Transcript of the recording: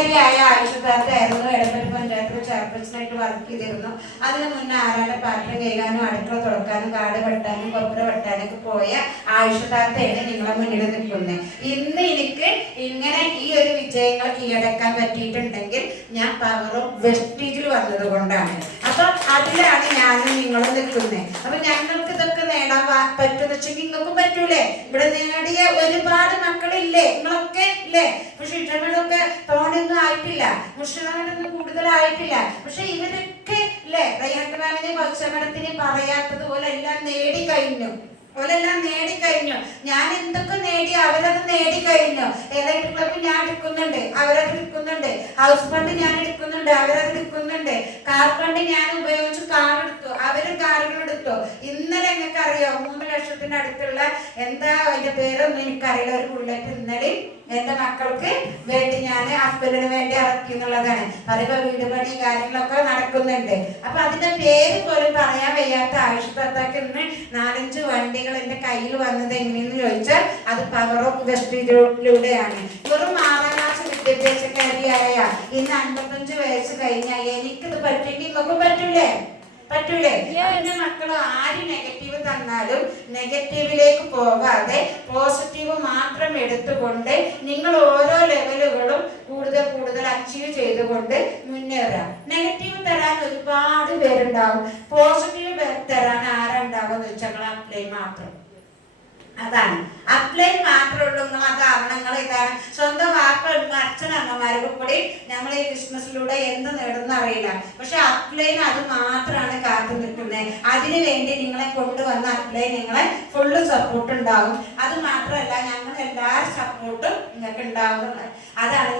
പഞ്ചായത്തുകാരിയായ ആയുഷത്താർക്കായിരുന്നു എടപ്പള്ളി പഞ്ചായത്തിൽ ചെയർപേഴ്സണായിട്ട് വർക്ക് ചെയ്തിരുന്നു. അതിനു മുന്നേ ആരാണ്ട് പാത്രം കഴുകാനും അടുക്കള തുറക്കാനും കാട് വെട്ടാനും കൊപ്പര വെട്ടാനൊക്കെ പോയ ആയുഷത്താർത്തയാണ് നിങ്ങളെ മുന്നിൽ നിൽക്കുന്നത്. ഇന്ന് എനിക്ക് ഇങ്ങനെ ഈ ഒരു വിജയങ്ങൾ കീഴടക്കാൻ പറ്റിയിട്ടുണ്ടെങ്കിൽ ഞാൻ പവറും വെസ്റ്റീജിൽ വന്നത് കൊണ്ടാണ്. അപ്പൊ അതിലാണ് ഞാനും നിങ്ങളും നിൽക്കുന്നത്. അപ്പൊ ഞങ്ങൾക്ക് ഇതൊക്കെ നേടാൻ പറ്റുന്ന വെച്ചാൽ നിങ്ങൾക്കും പറ്റൂലേ? ഇവിടെ നേടിയ ഒരുപാട് മക്കളില്ലേ? നിങ്ങളൊക്കെ ഇല്ലേ? പക്ഷെ ആയിട്ടില്ല. മുസ്ലിങ്ങളൊന്നും കൂടുതലായിട്ടില്ല. പക്ഷെ ഇവരൊക്കെ അല്ലെ റയ്യാട്ട് ഭക്ഷണത്തിന് പറയാത്തത് പോലെ എല്ലാം നേടി കഴിഞ്ഞു ഓലെല്ലാം നേടിക്കഴിഞ്ഞു. ഞാൻ എന്തൊക്കെ നേടി അവരത് നേടിക്കഴിഞ്ഞു. ഏതായിട്ട് ക്ലബ്ബ് ഞാൻ എടുക്കുന്നുണ്ട്. അവരത് എടുക്കുന്നുണ്ട് ഹൗസ് ഫണ്ട് ഞാൻ എടുക്കുന്നുണ്ട്. അവരത് നിൽക്കുന്നുണ്ട്. കാർ ഫണ്ട് ഞാൻ ഉപയോഗിച്ച് കാർ എടുത്തു അവരും കാറുകൾ എടുത്തു. ഇന്നലെ അറിയോ മൂന്ന് ലക്ഷത്തിന്റെ അടുത്തുള്ള എന്താ അതിന്റെ പേരൊന്നും എനിക്കറിയില്ല ഒരു ബുള്ളറ്റ് ഇന്നലെ എന്റെ മക്കൾക്ക് വേണ്ടി ഞാൻ ഹസ്ബൻഡിന് വേണ്ടി ഇറക്കി എന്നുള്ളതാണ്. പറയുമ്പോ വീട് പണി കാര്യങ്ങളൊക്കെ നടക്കുന്നുണ്ട്. അപ്പൊ അതിന്റെ പേര് പോലും പറയാൻ വയ്യാത്ത ആവശ്യത്താക്ക് ഇന്ന് നാലഞ്ച് വണ്ടികൾ എന്റെ കയ്യിൽ വന്നത് എങ്ങനെയെന്ന് ചോദിച്ചാൽ അത് പവർ ഓഫ് വെസ്റ്റിലൂടെയാണ് വെറും ആറാം വിദ്യാഭ്യാസക്കാരിയായ ഇന്ന് അൻപത്തഞ്ച് വയസ്സ് കഴിഞ്ഞാൽ എനിക്കിത് പറ്റുമെങ്കിൽ നിങ്ങൾക്ക് പറ്റൂലേ? പറ്റൂലേ? എന്റെ മക്കൾ ആര് നെഗറ്റീവ് തന്നാലും നെഗറ്റീവിലേക്ക് പോകാതെ പോസിറ്റീവ് മാത്രം എടുത്തുകൊണ്ട് നിങ്ങൾ ഓരോ ലെവലുകളും കൂടുതൽ കൂടുതൽ അച്ചീവ് ചെയ്തുകൊണ്ട് മുന്നേറുക നെഗറ്റീവ് തരാൻ ഒരുപാട് പേരുണ്ടാവും. പോസിറ്റീവ് തരാൻ ആരുണ്ടാവും എന്ന് വെച്ചാൽ അപ്ലൈ മാത്രം. അതാണ്. അപ്ലൈ മാത്രമുള്ള ഉള്ളൂ. നിങ്ങൾ ഇതാണ്. സ്വന്തം വാപ്പ അച്ഛനമ്മമാരൊക്കെ കൂടി നമ്മൾ ഈ ക്രിസ്മസിലൂടെ എന്ത് നേടുന്ന അറിയില്ല. പക്ഷെ അപ്ലൈൻ അത് മാത്രമാണ് കാത്തു നിൽക്കുന്നത് അതിനു വേണ്ടി നിങ്ങളെ കൊണ്ടുവന്ന അപ്ലൈൻ നിങ്ങളെ ഫുള്ള് സപ്പോർട്ട് ഉണ്ടാകും. അത് മാത്രമല്ല ഞങ്ങൾ എല്ലാ സപ്പോർട്ടും നിങ്ങൾക്ക് ഉണ്ടാവും അതാണ്